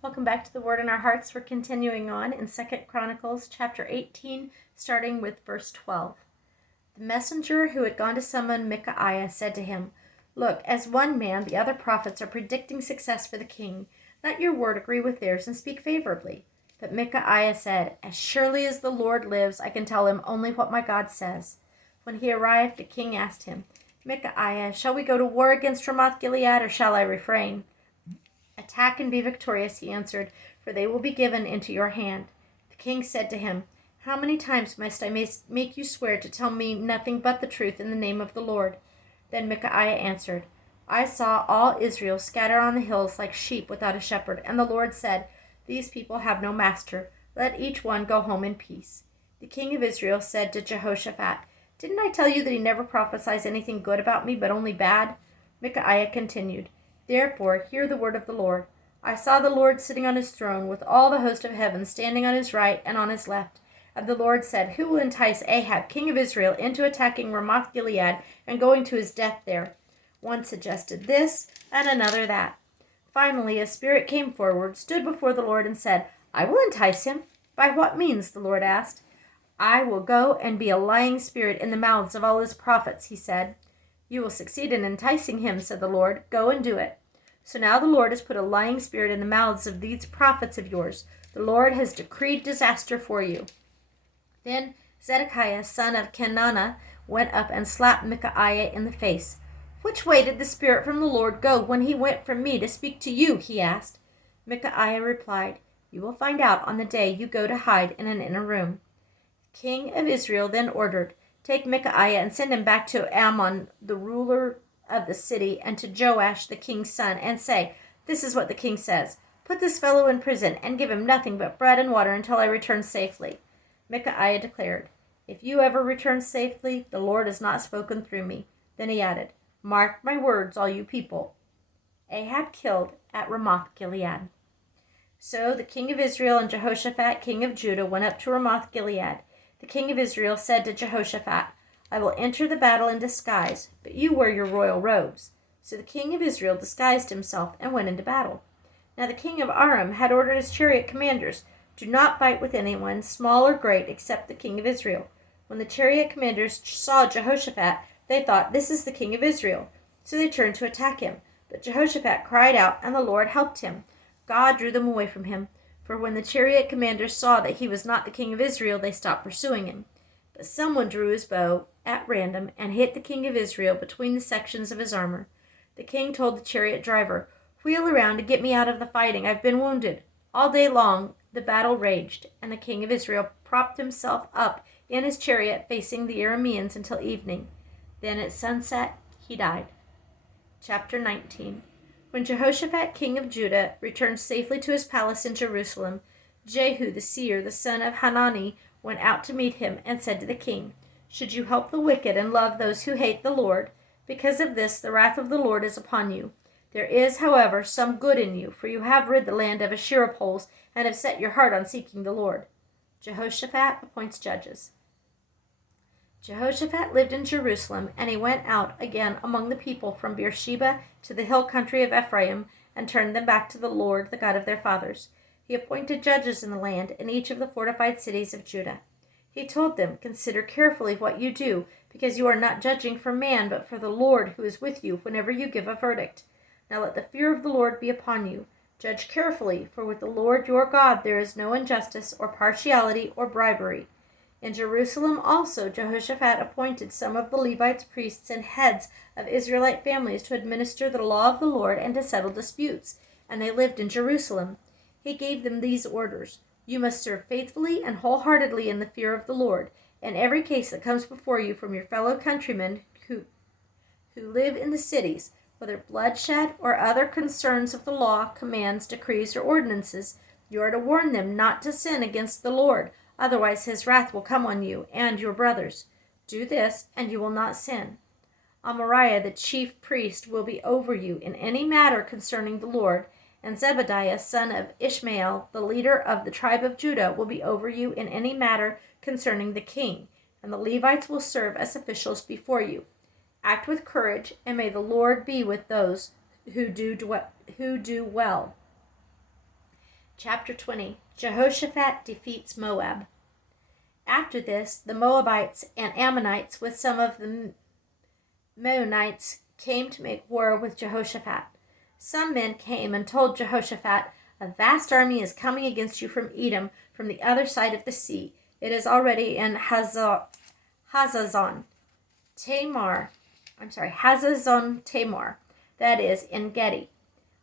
Welcome back to the Word in Our Hearts. We're continuing on in 2 Chronicles chapter 18, starting with verse 12. The messenger who had gone to summon Micaiah said to him, "Look, as one man, the other prophets are predicting success for the king. Let your word agree with theirs and speak favorably." But Micaiah said, "As surely as the Lord lives, I can tell him only what my God says." When he arrived, the king asked him, "Micaiah, shall we go to war against Ramoth-Gilead, or shall I refrain?" "Attack and be victorious," he answered, "for they will be given into your hand." The king said to him, "How many times must I make you swear to tell me nothing but the truth in the name of the Lord?" Then Micaiah answered, "I saw all Israel scatter on the hills like sheep without a shepherd, and the Lord said, 'These people have no master. Let each one go home in peace.'" The king of Israel said to Jehoshaphat, "Didn't I tell you that he never prophesies anything good about me, but only bad?" Micaiah continued, "Therefore hear the word of the Lord. I saw the Lord sitting on his throne, with all the host of heaven standing on his right and on his left. And the Lord said, 'Who will entice Ahab, king of Israel, into attacking Ramoth-Gilead and going to his death there?' One suggested this, and another that. Finally a spirit came forward, stood before the Lord, and said, 'I will entice him.' 'By what means?' the Lord asked. 'I will go and be a lying spirit in the mouths of all his prophets,' he said. 'You will succeed in enticing him,' said the Lord. 'Go and do it.' So now the Lord has put a lying spirit in the mouths of these prophets of yours. The Lord has decreed disaster for you." Then Zedekiah, son of Kenana, went up and slapped Micaiah in the face. "Which way did the spirit from the Lord go when he went from me to speak to you?" he asked. Micaiah replied, "You will find out on the day you go to hide in an inner room." The king of Israel then ordered, "Take Micaiah and send him back to Amon, the ruler of the city, and to Joash, the king's son, and say, 'This is what the king says. Put this fellow in prison and give him nothing but bread and water until I return safely.'" Micaiah declared, "If you ever return safely, the Lord has not spoken through me." Then he added, "Mark my words, all you people." Ahab killed at Ramoth-Gilead. So the king of Israel and Jehoshaphat, king of Judah, went up to Ramoth-Gilead. The king of Israel said to Jehoshaphat, "I will enter the battle in disguise, but you wear your royal robes." So the king of Israel disguised himself and went into battle. Now the king of Aram had ordered his chariot commanders, "Do not fight with anyone, small or great, except the king of Israel." When the chariot commanders saw Jehoshaphat, they thought, "This is the king of Israel." So they turned to attack him. But Jehoshaphat cried out, and the Lord helped him. God drew them away from him. For when the chariot commanders saw that he was not the king of Israel, they stopped pursuing him. But someone drew his bow at random and hit the king of Israel between the sections of his armor. The king told the chariot driver, "Wheel around and get me out of the fighting. I've been wounded." All day long the battle raged, and the king of Israel propped himself up in his chariot facing the Arameans until evening. Then at sunset he died. Chapter 19. When Jehoshaphat, king of Judah, returned safely to his palace in Jerusalem, Jehu the seer, the son of Hanani, went out to meet him and said to the king, "Should you help the wicked and love those who hate the Lord? Because of this the wrath of the Lord is upon you. There is, however, some good in you, for you have rid the land of Asherah poles and have set your heart on seeking the Lord." Jehoshaphat appoints judges. Jehoshaphat lived in Jerusalem, and he went out again among the people from Beersheba to the hill country of Ephraim, and turned them back to the Lord, the God of their fathers. He appointed judges in the land, in each of the fortified cities of Judah. He told them, "Consider carefully what you do, because you are not judging for man, but for the Lord who is with you whenever you give a verdict. Now let the fear of the Lord be upon you. Judge carefully, for with the Lord your God there is no injustice or partiality or bribery." In Jerusalem also Jehoshaphat appointed some of the Levites, priests, and heads of Israelite families to administer the law of the Lord and to settle disputes, and they lived in Jerusalem. He gave them these orders: "You must serve faithfully and wholeheartedly in the fear of the Lord. In every case that comes before you from your fellow countrymen who live in the cities, whether bloodshed or other concerns of the law, commands, decrees, or ordinances, you are to warn them not to sin against the Lord. Otherwise his wrath will come on you and your brothers. Do this, and you will not sin. Amariah the chief priest will be over you in any matter concerning the Lord, and Zebadiah son of Ishmael, the leader of the tribe of Judah, will be over you in any matter concerning the king, and the Levites will serve as officials before you. Act with courage, and may the Lord be with those who do well." Chapter 20. Jehoshaphat defeats Moab. After this, the Moabites and Ammonites with some of the Meunites came to make war with Jehoshaphat. Some men came and told Jehoshaphat, "A vast army is coming against you from Edom, from the other side of the sea. It is already in Hazazon Tamar, that is, in Gedi."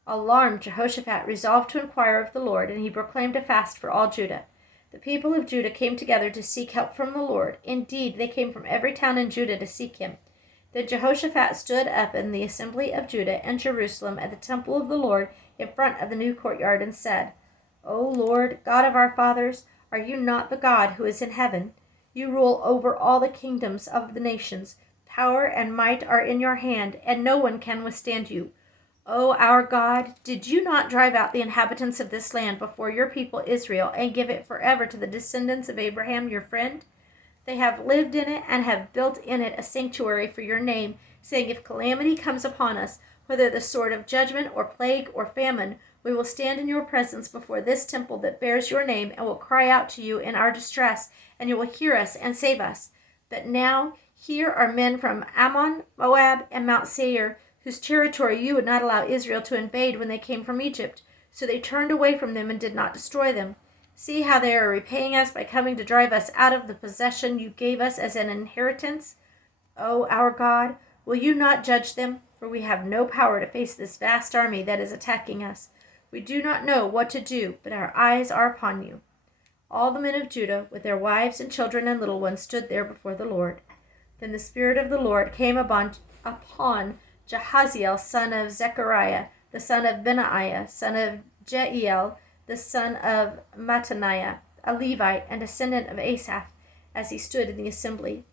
Alarmed, Jehoshaphat resolved to inquire of the Lord, and he proclaimed a fast for all Judah. The people of Judah came together to seek help from the Lord. Indeed, they came from every town in Judah to seek him. Then Jehoshaphat stood up in the assembly of Judah and Jerusalem at the temple of the Lord in front of the new courtyard and said, "O Lord, God of our fathers, are you not the God who is in heaven? You rule over all the kingdoms of the nations. Power and might are in your hand, and no one can withstand you. O our God, did you not drive out the inhabitants of this land before your people Israel and give it forever to the descendants of Abraham your friend? They have lived in it and have built in it a sanctuary for your name, saying, if calamity comes upon us, whether the sword of judgment or plague or famine, we will stand in your presence before this temple that bears your name and will cry out to you in our distress, and you will hear us and save us. But now here are men from Ammon, Moab, and Mount Seir, whose territory you would not allow Israel to invade when they came from Egypt. So they turned away from them and did not destroy them. See how they are repaying us by coming to drive us out of the possession you gave us as an inheritance. O our God, will you not judge them? For we have no power to face this vast army that is attacking us. We do not know what to do, but our eyes are upon you." All the men of Judah, with their wives and children and little ones, stood there before the Lord. Then the Spirit of the Lord came upon Jahaziel, son of Zechariah, the son of Benaiah, son of Jeiel, the son of Mattaniah, a Levite and descendant of Asaph, as he stood in the assembly.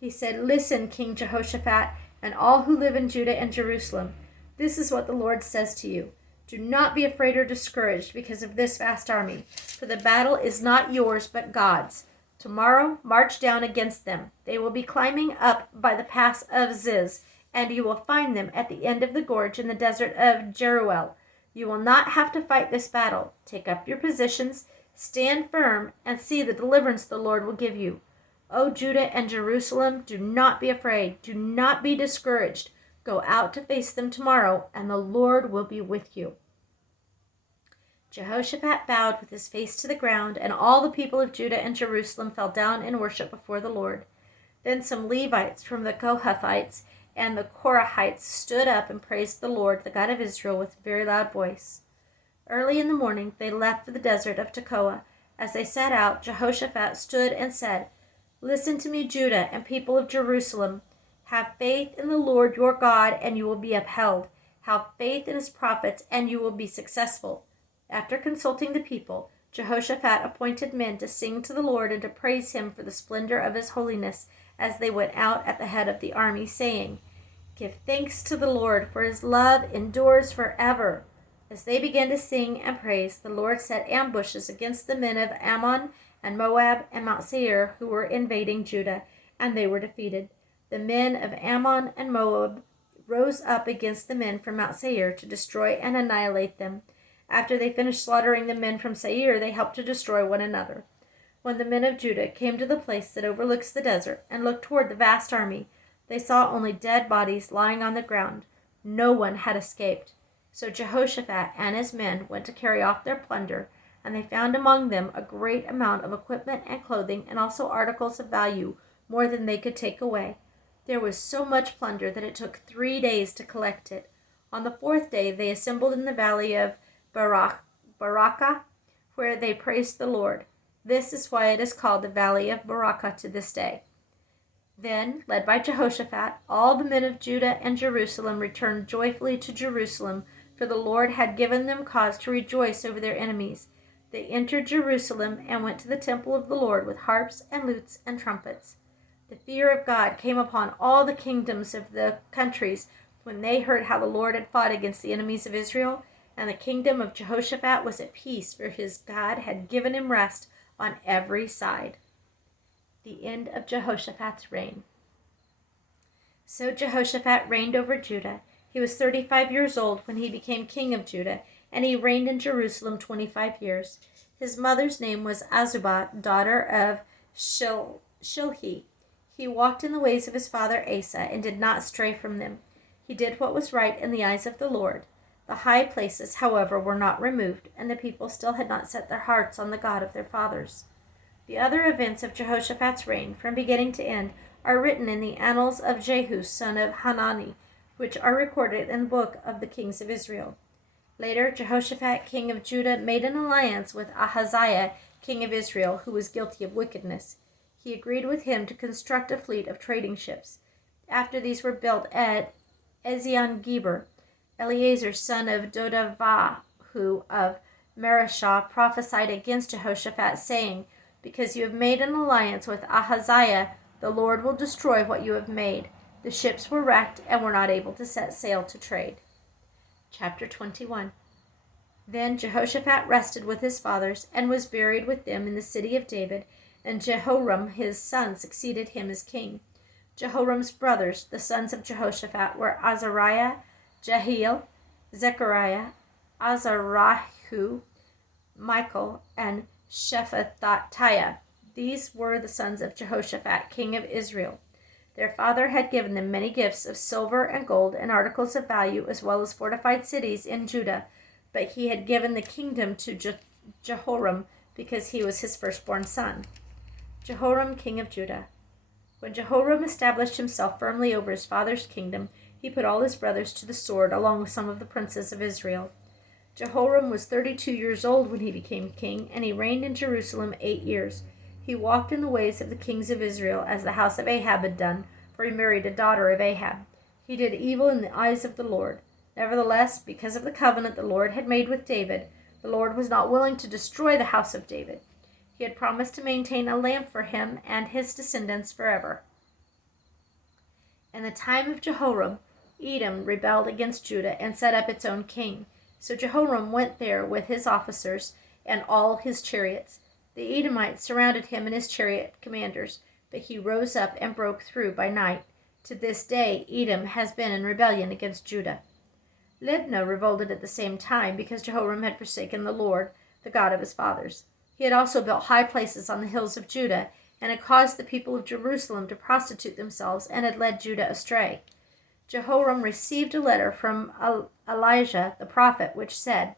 He said, "Listen, King Jehoshaphat, and all who live in Judah and Jerusalem. This is what the Lord says to you. Do not be afraid or discouraged because of this vast army, for the battle is not yours but God's. Tomorrow march down against them. They will be climbing up by the pass of Ziz, and you will find them at the end of the gorge in the desert of Jeruel. You will not have to fight this battle. Take up your positions, stand firm, and see the deliverance the Lord will give you. O Judah and Jerusalem, do not be afraid. Do not be discouraged. Go out to face them tomorrow, and the Lord will be with you." Jehoshaphat bowed with his face to the ground, and all the people of Judah and Jerusalem fell down in worship before the Lord. Then some Levites from the Kohathites and the Korahites stood up and praised the Lord, the God of Israel, with a very loud voice. Early in the morning they left for the desert of Tekoa. As they set out, Jehoshaphat stood and said, "Listen to me, Judah and people of Jerusalem. Have faith in the Lord your God, and you will be upheld. Have faith in his prophets, and you will be successful." After consulting the people, Jehoshaphat appointed men to sing to the Lord and to praise him for the splendor of his holiness as they went out at the head of the army, saying, "Give thanks to the Lord, for his love endures forever." As they began to sing and praise, the Lord set ambushes against the men of Ammon and Moab and Mount Seir who were invading Judah, and they were defeated. The men of Ammon and Moab rose up against the men from Mount Seir to destroy and annihilate them. After they finished slaughtering the men from Seir, they helped to destroy one another. When the men of Judah came to the place that overlooks the desert and looked toward the vast army, they saw only dead bodies lying on the ground. No one had escaped. So Jehoshaphat and his men went to carry off their plunder, and they found among them a great amount of equipment and clothing, and also articles of value, more than they could take away. There was so much plunder that it took 3 days to collect it. On the 4th day they assembled in the valley of Barakah, where they praised the Lord. This is why it is called the Valley of Barakah to this day. Then, led by Jehoshaphat, all the men of Judah and Jerusalem returned joyfully to Jerusalem, for the Lord had given them cause to rejoice over their enemies. They entered Jerusalem and went to the temple of the Lord with harps and lutes and trumpets. The fear of God came upon all the kingdoms of the countries when they heard how the Lord had fought against the enemies of Israel, and the kingdom of Jehoshaphat was at peace, for his God had given him rest on every side. The end of Jehoshaphat's reign. So Jehoshaphat reigned over Judah. He was 35 years old when he became king of Judah, and he reigned in Jerusalem 25 years. His mother's name was Azubah, daughter of Shilhi. He walked in the ways of his father Asa, and did not stray from them. He did what was right in the eyes of the Lord. The high places, however, were not removed, and the people still had not set their hearts on the God of their fathers. The other events of Jehoshaphat's reign, from beginning to end, are written in the annals of Jehu, son of Hanani, which are recorded in the book of the kings of Israel. Later, Jehoshaphat, king of Judah, made an alliance with Ahaziah, king of Israel, who was guilty of wickedness. He agreed with him to construct a fleet of trading ships. After these were built at Ezion-Geber, Eleazar, son of Dodavahu of Mareshah, prophesied against Jehoshaphat, saying, "Because you have made an alliance with Ahaziah, the Lord will destroy what you have made." The ships were wrecked and were not able to set sail to trade. Chapter 21. Then Jehoshaphat rested with his fathers, and was buried with them in the city of David, and Jehoram his son succeeded him as king. Jehoram's brothers, the sons of Jehoshaphat, were Azariah, Jehiel, Zechariah, Azarahu, Michael, and Shephatiah. These were the sons of Jehoshaphat, king of Israel. Their father had given them many gifts of silver and gold and articles of value, as well as fortified cities in Judah, but he had given the kingdom to Jehoram because he was his firstborn son. Jehoram, king of Judah. When Jehoram established himself firmly over his father's kingdom, he put all his brothers to the sword, along with some of the princes of Israel. Jehoram was 32 years old when he became king, and he reigned in Jerusalem 8 years. He walked in the ways of the kings of Israel, as the house of Ahab had done, for he married a daughter of Ahab. He did evil in the eyes of the Lord. Nevertheless, because of the covenant the Lord had made with David, the Lord was not willing to destroy the house of David. He had promised to maintain a lamp for him and his descendants forever. In the time of Jehoram, Edom rebelled against Judah and set up its own king. So Jehoram went there with his officers and all his chariots. The Edomites surrounded him and his chariot commanders, but he rose up and broke through by night. To this day, Edom has been in rebellion against Judah. Libnah revolted at the same time because Jehoram had forsaken the Lord, the God of his fathers. He had also built high places on the hills of Judah, and had caused the people of Jerusalem to prostitute themselves, and had led Judah astray. Jehoram received a letter from Elijah the prophet, which said,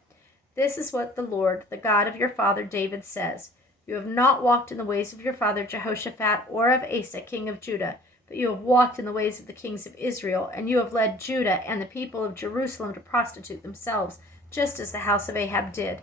"This is what the Lord, the God of your father David, says. You have not walked in the ways of your father Jehoshaphat or of Asa, king of Judah, but you have walked in the ways of the kings of Israel, and you have led Judah and the people of Jerusalem to prostitute themselves, just as the house of Ahab did.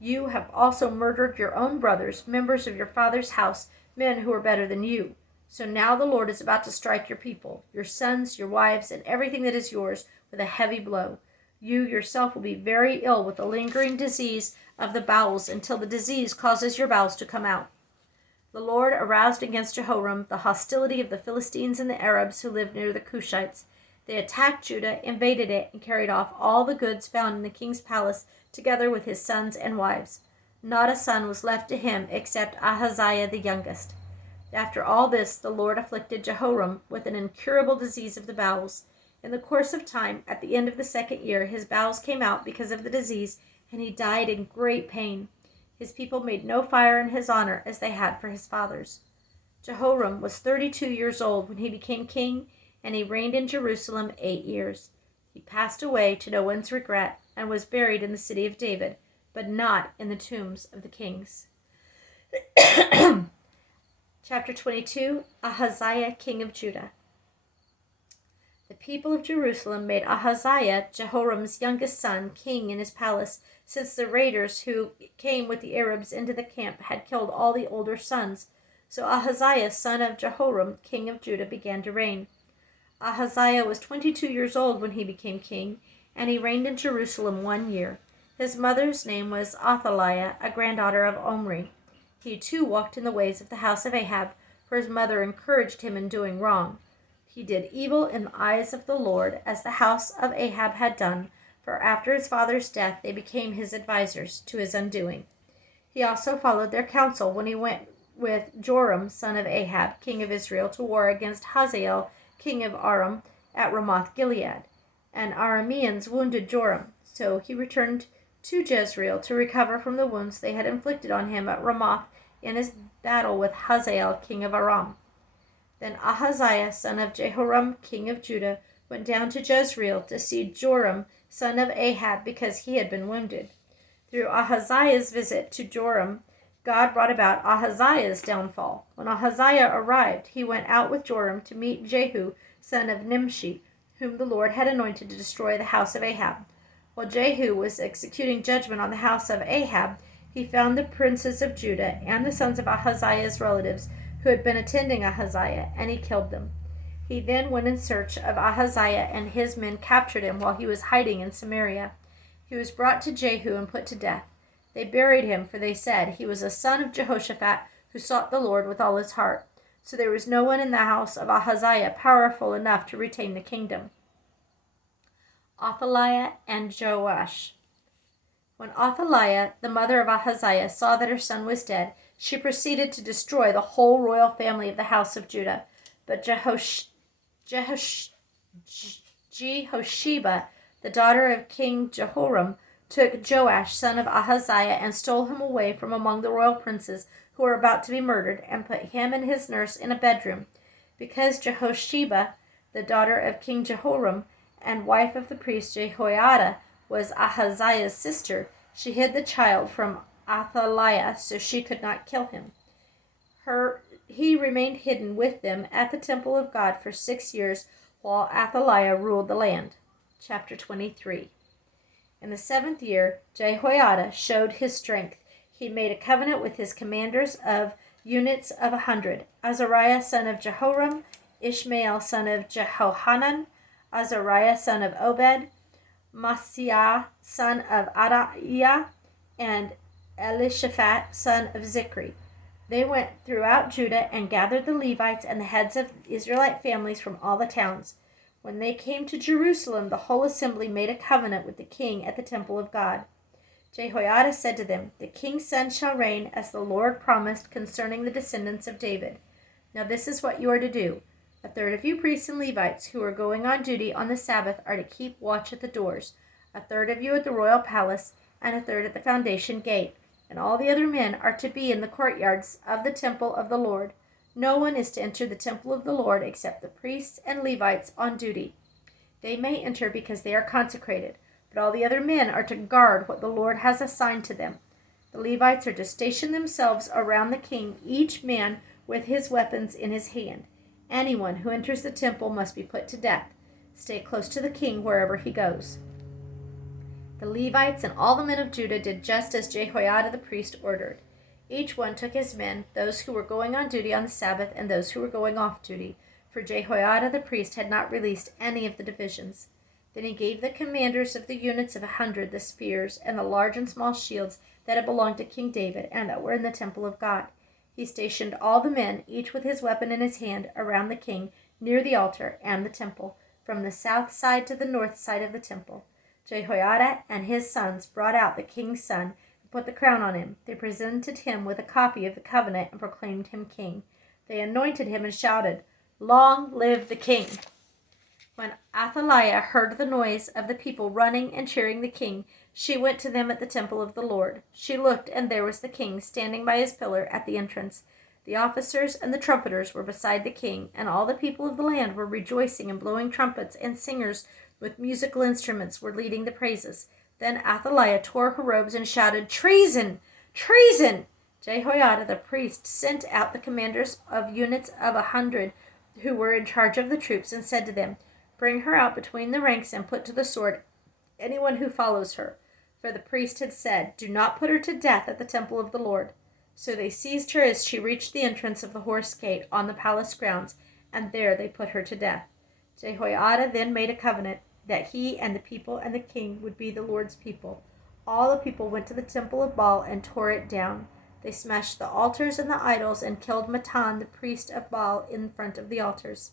You have also murdered your own brothers, members of your father's house, men who are better than you. So now the Lord is about to strike your people, your sons, your wives, and everything that is yours, with a heavy blow. You yourself will be very ill with a lingering disease of the bowels until the disease causes your bowels to come out." The Lord aroused against Jehoram the hostility of the Philistines and the Arabs who lived near the Cushites. They attacked Judah, invaded it, and carried off all the goods found in the king's palace, together with his sons and wives. Not a son was left to him except Ahaziah the youngest. After all this, the Lord afflicted Jehoram with an incurable disease of the bowels. In the course of time, at the end of the 2nd year, his bowels came out because of the disease, and he died in great pain. His people made no fire in his honor as they had for his fathers. Jehoram was 32 years old when he became king, and he reigned in Jerusalem 8 years. He passed away to no one's regret, and was buried in the city of David, but not in the tombs of the kings. Chapter 22. Ahaziah, king of Judah. The people of Jerusalem made Ahaziah, Jehoram's youngest son, king in his palace, since the raiders who came with the Arabs into the camp had killed all the older sons. So Ahaziah, son of Jehoram, king of Judah, began to reign. Ahaziah was 22 years old when he became king, and he reigned in Jerusalem 1 year. His mother's name was Athaliah, a granddaughter of Omri. He too walked in the ways of the house of Ahab, for his mother encouraged him in doing wrong. He did evil in the eyes of the Lord, as the house of Ahab had done, for after his father's death they became his advisers, to his undoing. He also followed their counsel when he went with Joram, son of Ahab, king of Israel, to war against Hazael, king of Aram, at Ramoth Gilead. And Arameans wounded Joram, so he returned to Jezreel to recover from the wounds they had inflicted on him at Ramoth in his battle with Hazael, king of Aram. Then Ahaziah, son of Jehoram, king of Judah, went down to Jezreel to see Joram, son of Ahab, because he had been wounded. Through Ahaziah's visit to Joram, God brought about Ahaziah's downfall. When Ahaziah arrived, he went out with Joram to meet Jehu, son of Nimshi, whom the Lord had anointed to destroy the house of Ahab. While Jehu was executing judgment on the house of Ahab, he found the princes of Judah and the sons of Ahaziah's relatives who had been attending Ahaziah, and he killed them. He then went in search of Ahaziah, and his men captured him while he was hiding in Samaria. He was brought to Jehu and put to death. They buried him, for they said, he was a son of Jehoshaphat, who sought the Lord with all his heart. So there was no one in the house of Ahaziah powerful enough to retain the kingdom. Athaliah and Joash. When Athaliah, the mother of Ahaziah, saw that her son was dead, she proceeded to destroy the whole royal family of the house of Judah. But Jehosheba, the daughter of King Jehoram, took Joash, son of Ahaziah, and stole him away from among the royal princes who were about to be murdered, and put him and his nurse in a bedroom. Because Jehosheba, the daughter of King Jehoram, and wife of the priest Jehoiada, was Ahaziah's sister, she hid the child from Athaliah so she could not kill him. He remained hidden with them at the temple of God for 6 years, while Athaliah ruled the land. Chapter 23. In the 7th year, Jehoiada showed his strength. He made a covenant with his commanders of units of 100, Azariah son of Jehoram, Ishmael son of Jehohanan, Azariah son of Obed, Maaseiah son of Adaiah, and Elishaphat son of Zichri. They went throughout Judah and gathered the Levites and the heads of Israelite families from all the towns. When they came to Jerusalem, the whole assembly made a covenant with the king at the temple of God. Jehoiada said to them, "The king's son shall reign as the Lord promised concerning the descendants of David. Now this is what you are to do. A third of you priests and Levites who are going on duty on the Sabbath are to keep watch at the doors, a third of you at the royal palace, and a third at the foundation gate, and all the other men are to be in the courtyards of the temple of the Lord. No one is to enter the temple of the Lord except the priests and Levites on duty. They may enter because they are consecrated, but all the other men are to guard what the Lord has assigned to them. The Levites are to station themselves around the king, each man with his weapons in his hand. Anyone who enters the temple must be put to death. Stay close to the king wherever he goes." The Levites and all the men of Judah did just as Jehoiada the priest ordered. Each one took his men, those who were going on duty on the Sabbath and those who were going off duty, for Jehoiada the priest had not released any of the divisions. Then he gave the commanders of the units of 100 the spears and the large and small shields that had belonged to King David and that were in the temple of God. He stationed all the men, each with his weapon in his hand, around the king, near the altar and the temple, from the south side to the north side of the temple. Jehoiada and his sons brought out the king's son and put the crown on him. They presented him with a copy of the covenant and proclaimed him king. They anointed him and shouted, "Long live the king!" When Athaliah heard the noise of the people running and cheering the king, she went to them at the temple of the Lord. She looked, and there was the king standing by his pillar at the entrance. The officers and the trumpeters were beside the king, and all the people of the land were rejoicing and blowing trumpets, and singers with musical instruments were leading the praises. Then Athaliah tore her robes and shouted, "Treason! Treason!" Jehoiada the priest sent out the commanders of units of 100 who were in charge of the troops and said to them, "Bring her out between the ranks and put to the sword anyone who follows her." For the priest had said, "Do not put her to death at the temple of the Lord." So they seized her as she reached the entrance of the horse gate on the palace grounds, and there they put her to death. Jehoiada then made a covenant that he and the people and the king would be the Lord's people. All the people went to the temple of Baal and tore it down. They smashed the altars and the idols and killed Matan, the priest of Baal, in front of the altars.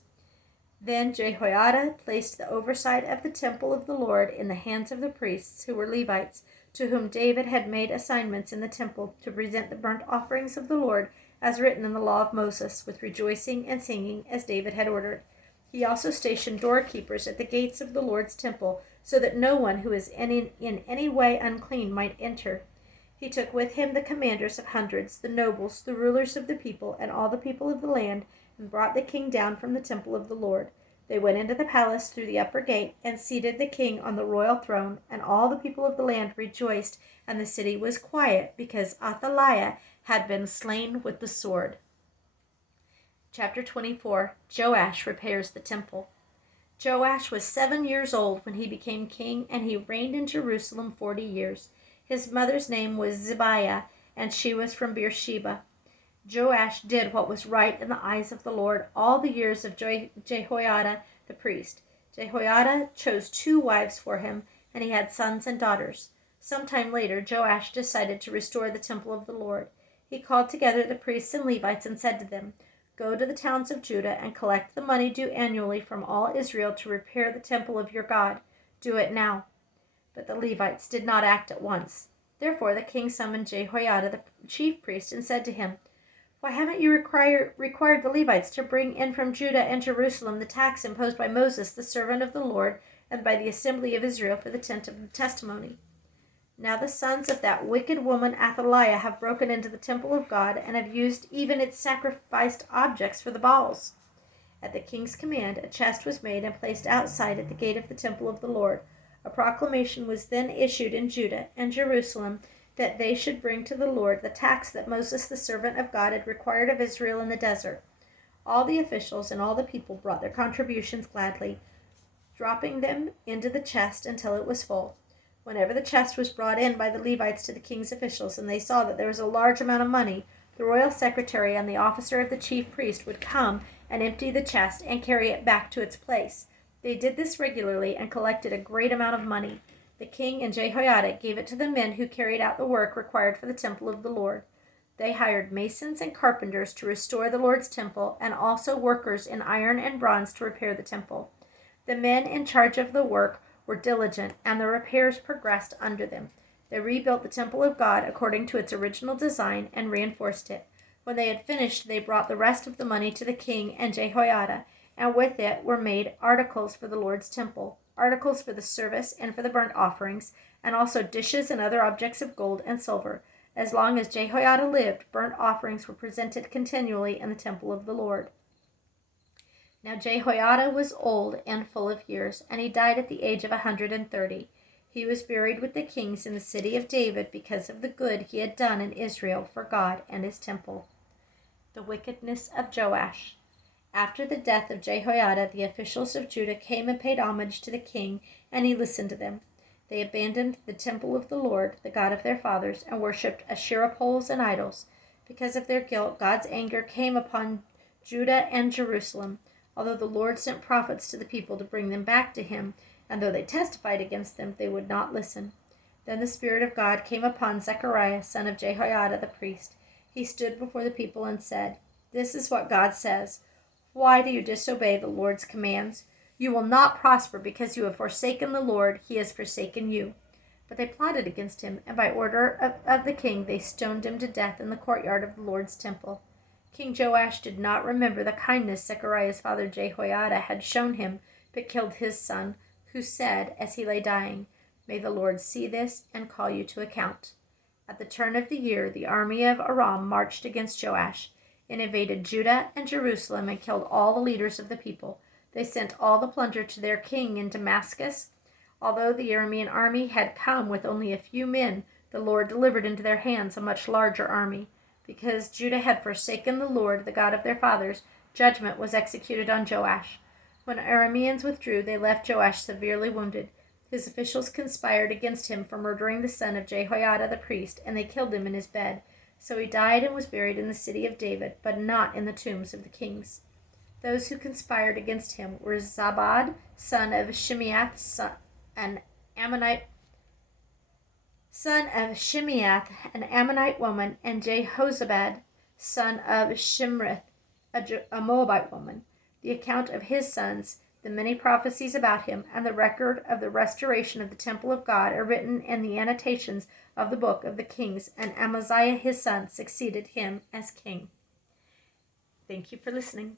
Then Jehoiada placed the oversight of the temple of the Lord in the hands of the priests, who were Levites, to whom David had made assignments in the temple to present the burnt offerings of the Lord, as written in the law of Moses, with rejoicing and singing, as David had ordered. He also stationed doorkeepers at the gates of the Lord's temple, so that no one who is in any way unclean might enter. He took with him the commanders of hundreds, the nobles, the rulers of the people, and all the people of the land, and brought the king down from the temple of the Lord. They went into the palace through the upper gate, and seated the king on the royal throne, and all the people of the land rejoiced, and the city was quiet, because Athaliah had been slain with the sword. Chapter 24. Joash repairs the temple. Joash was 7 years old when he became king, and he reigned in Jerusalem 40 years. His mother's name was Zibiah, and she was from Beersheba. Joash did what was right in the eyes of the Lord all the years of Jehoiada the priest. Jehoiada chose 2 wives for him, and he had sons and daughters. Sometime later, Joash decided to restore the temple of the Lord. He called together the priests and Levites and said to them, "Go to the towns of Judah and collect the money due annually from all Israel to repair the temple of your God. Do it now." But the Levites did not act at once. Therefore the king summoned Jehoiada the chief priest and said to him, "Why haven't you required the Levites to bring in from Judah and Jerusalem the tax imposed by Moses, the servant of the Lord, and by the assembly of Israel for the tent of the testimony? Now the sons of that wicked woman Athaliah have broken into the temple of God and have used even its sacrificed objects for the Baals." At the king's command, a chest was made and placed outside at the gate of the temple of the Lord. A proclamation was then issued in Judah and Jerusalem that they should bring to the Lord the tax that Moses the servant of God had required of Israel in the desert. All the officials and all the people brought their contributions gladly, dropping them into the chest until it was full. Whenever the chest was brought in by the Levites to the king's officials, and they saw that there was a large amount of money, the royal secretary and the officer of the chief priest would come and empty the chest and carry it back to its place. They did this regularly and collected a great amount of money. The king and Jehoiada gave it to the men who carried out the work required for the temple of the Lord. They hired masons and carpenters to restore the Lord's temple, and also workers in iron and bronze to repair the temple. The men in charge of the work were diligent, and the repairs progressed under them. They rebuilt the temple of God according to its original design and reinforced it. When they had finished, they brought the rest of the money to the king and Jehoiada, and with it were made articles for the Lord's temple, articles for the service and for the burnt offerings, and also dishes and other objects of gold and silver. As long as Jehoiada lived, burnt offerings were presented continually in the temple of the Lord. Now Jehoiada was old and full of years, and he died at the age of 130. He was buried with the kings in the city of David because of the good he had done in Israel for God and his temple. The wickedness of Joash. After the death of Jehoiada, the officials of Judah came and paid homage to the king, and he listened to them. They abandoned the temple of the Lord, the God of their fathers, and worshipped Asherah poles and idols. Because of their guilt, God's anger came upon Judah and Jerusalem, although the Lord sent prophets to the people to bring them back to him, and though they testified against them, they would not listen. Then the Spirit of God came upon Zechariah, son of Jehoiada the priest. He stood before the people and said, "This is what God says. Why do you disobey the Lord's commands? You will not prosper because you have forsaken the Lord. He has forsaken you." But they plotted against him, and by order of the king they stoned him to death in the courtyard of the Lord's temple. King Joash did not remember the kindness Zechariah's father Jehoiada had shown him, but killed his son, who said, as he lay dying, "May the Lord see this and call you to account." At the turn of the year, the army of Aram marched against Joash, and invaded Judah and Jerusalem and killed all the leaders of the people. They sent all the plunder to their king in Damascus. Although the Aramean army had come with only a few men, the Lord delivered into their hands a much larger army. Because Judah had forsaken the Lord, the God of their fathers, judgment was executed on Joash. When Arameans withdrew, they left Joash severely wounded. His officials conspired against him for murdering the son of Jehoiada the priest, and they killed him in his bed. So he died and was buried in the city of David, but not in the tombs of the kings. Those who conspired against him were Zabad, son of Shimeath, an Ammonite woman, and Jehozabad, son of Shimrith, a Moabite woman. The account of his sons, the many prophecies about him, and the record of the restoration of the temple of God are written in the annotations of the book of the kings, and Amaziah his son succeeded him as king. Thank you for listening.